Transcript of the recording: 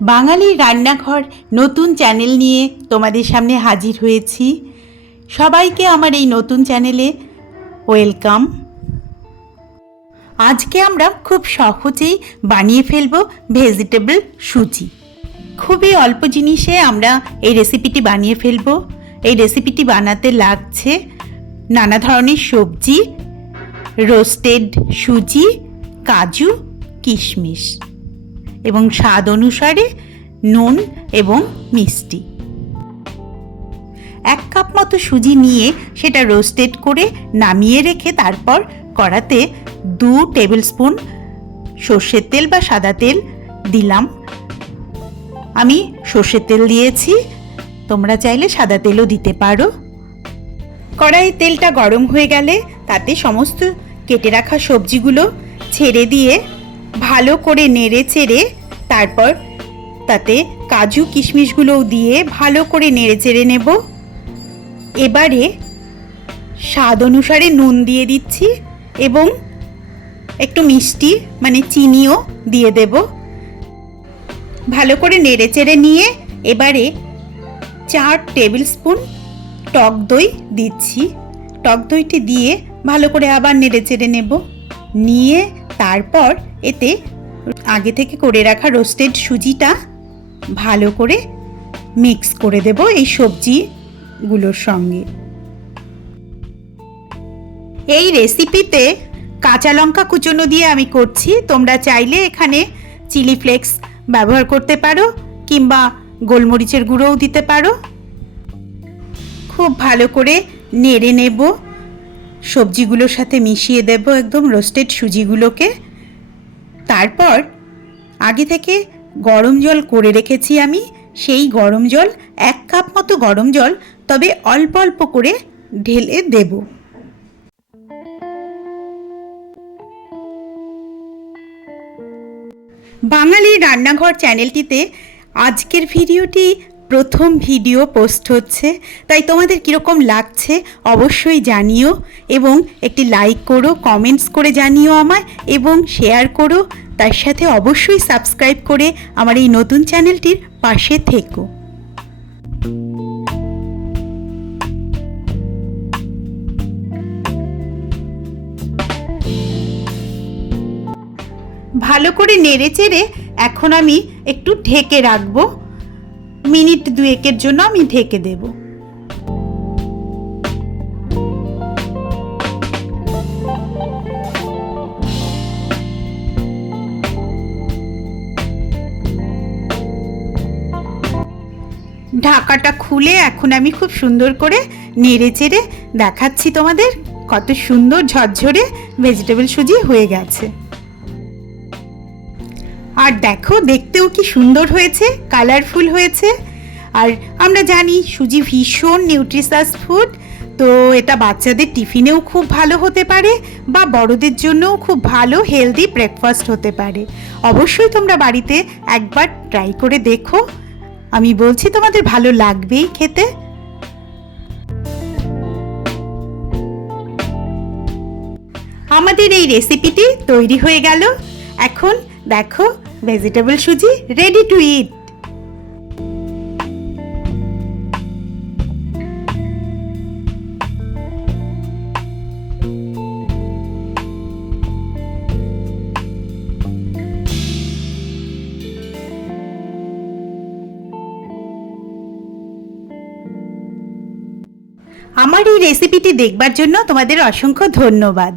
বাঙালির রান্নাঘর নতুন চ্যানেল নিয়ে তোমাদের সামনে হাজির হয়েছি। সবাইকে আমার এই নতুন চ্যানেলে ওয়েলকাম। আজকে আমরা খুব সহজেই বানিয়ে ফেলব ভেজিটেবল সুজি। খুবই অল্প জিনিসে আমরা এই রেসিপিটি বানিয়ে ফেলব। এই রেসিপিটি বানাতে লাগছে নানা ধরনের সবজি, রোস্টেড সুজি, কাজু, কিশমিশ এবং স্বাদ অনুসারে নুন এবং মিষ্টি। 1 কাপ মতো সুজি নিয়ে সেটা রোস্টেড করে নামিয়ে রেখে তারপর কড়াতে 2 টেবিল স্পুন সর্ষের তেল বা সাদা তেল দিলাম। আমি সর্ষের তেল দিয়েছি, তোমরা চাইলে সাদা তেলও দিতে পারো। কড়াইয়ে তেলটা গরম হয়ে গেলে তাতে সমস্ত কেটে রাখা সবজিগুলো ছেড়ে দিয়ে ভালো করে নেড়ে চেড়ে তারপর তাতে কাজু কিশমিশগুলোও দিয়ে ভালো করে নেড়ে চেড়ে নেব। এবারে স্বাদ অনুসারে নুন দিয়ে দিচ্ছি এবং একটু মিষ্টি মানে চিনিও দিয়ে দেব। ভালো করে নেড়ে চেড়ে নিয়ে এবারে 4 টেবিল স্পুন টক দই দিচ্ছি। টক দইটি দিয়ে ভালো করে আবার নেড়ে চেড়ে নেব। নিয়ে তারপর এতে আগে থেকে করে রাখা রোস্টেড সুজিটা ভালো করে মিক্স করে দেব এই সবজিগুলোর সঙ্গে। এই রেসিপিতে কাঁচা লঙ্কা কুচনো দিয়ে আমি করছি, তোমরা চাইলে এখানে চিলি ফ্লেক্স ব্যবহার করতে পারো কিংবা গোলমরিচের গুঁড়োও দিতে পারো। খুব ভালো করে নেড়ে নেব, সবজিগুলোর সাথে মিশিয়ে দেব একদম রোস্টেড সুজিগুলোকে। তারপর আগে থেকে গরম জল করে রেখেছি আমি, সেই গরম জল 1 কাপ মতো গরম জল, তবে অল্প অল্প করে ঢেলে দেব। বাঙালির রান্নাঘর চ্যানেলটিতে আজকের ভিডিওটি প্রথম ভিডিও পোস্ট হচ্ছে, তাই তোমাদের কীরকম লাগছে অবশ্যই জানিও এবং একটি লাইক করো, কমেন্টস করে জানিও আমায় এবং শেয়ার করো। তার সাথে অবশ্যই সাবস্ক্রাইব করে আমার এই নতুন চ্যানেলটির পাশে থেকো। ভালো করে নেড়ে চেড়ে এখন আমি একটু ঢেকে রাখবো, মিনিট 2-এর জন্য আমি ঢেকে দেব। ঢাকাটা খুলে এখন আমি খুব সুন্দর করে নেড়ে চেড়ে দেখাচ্ছি তোমাদের কত সুন্দর ঝরঝরে ভেজিটেবল সুজি হয়ে গেছে। আর দেখো, দেখতেও কি সুন্দর হয়েছে, কালারফুল হয়েছে। আর আমরা জানি সুজি ভীষণ নিউট্রিশাস ফুড, তো এটা বাচ্চাদের টিফিনেও খুব ভালো হতে পারে বা বড়দের জন্যও খুব ভালো হেলদি ব্রেকফাস্ট হতে পারে। অবশ্যই তোমরা বাড়িতে একবার ট্রাই করে দেখো, আমি বলছি তোমাদের ভালো লাগবেই খেতে। আমাদের এই রেসিপিটি তৈরি হয়ে গেল। এখন দেখো, ভেজিটেবল সুজি রেডি টু ইট। আমার এই রেসিপিটি দেখবার জন্য তোমাদের অসংখ্য ধন্যবাদ।